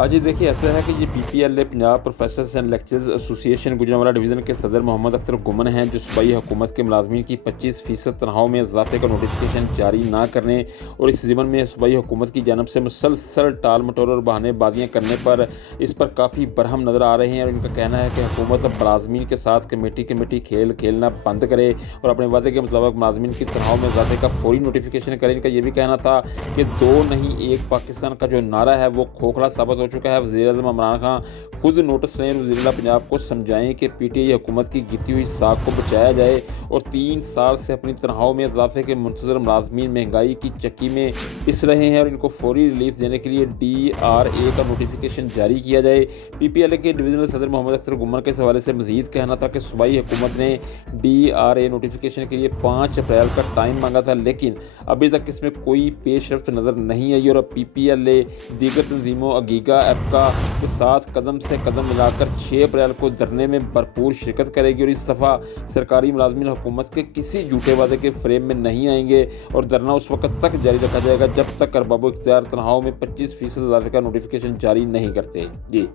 हाँ जी, देखिए ऐसा है कि ये PPLA Punjab professors and lecturers association Gujranwala division के सदर मोहम्मद अख्तर गुमन हैं, जो सूबाई हुकूमत के मुलाज़मीन की 25% तनख्वाहों में इज़ाफ़े का नोटिफिकेशन जारी ना करने और इस ज़िम्न में सूबाई हुकूमत की जानिब से मुसलसल टाल-मटोल और बहानेबाज़ियाँ करने पर इस पर काफ़ी बरहम नज़र आ रहे हैं। और इनका कहना है कि हुकूमत अब मुलाज़मीन के साथ कमेटी खेल खेलना बंद करे और अपने वादे के मुताबिक मुलाज़मीन की तनख्वाहों में इज़ाफ़े का फ़ौरी नोटिफिकेशन करे। इनका ये भी कहना था कि 2 नहीं 1 पाकिस्तान का जो नारा है वो खोखला साबित हो चुका है। वज़ीर-ए-आज़म इमरान खान खुद नोटिस लें, वज़ीर-ए-आला पंजाब को समझाएं कि पीटीआई हुकूमत की गिरती हुई साख को बचाया जाए और 3 साल से अपनी तनख्वाहों में इज़ाफ़े के मुंतज़र मुलाज़मीन महंगाई की चक्की में पिस रहे हैं और इनको फ़ौरी रिलीफ देने के लिए डीआरए का नोटिफिकेशन जारी किया जाए। पीपीएलए के डिवीज़नल सदर मोहम्मद अख्तर गुमन के हवाले से मज़ीद कहना था कि सूबाई हुकूमत ने डीआरए नोटिफिकेशन के लिए 5 अप्रैल का टाइम मांगा था, लेकिन अभी तक इसमें कोई पेशरफ्त नज़र नहीं आई और अब पीपीएलए दीगर तंजीमों अगीगा एप्का के साथ कदम से कदम मिलाकर 6 अप्रैल को धरने में भरपूर शिरकत करेगी और इस दफ़ा सरकारी मुलाज़मीन हुकूमत के किसी झूठे वादे के फ्रेम में नहीं आएंगे और धरना उस वक्त तक जारी रखा जाएगा जब तक अरबाब इख्तियार तनख्वाहों में 25% इज़ाफ़े का नोटिफिकेशन जारी नहीं करते। जी।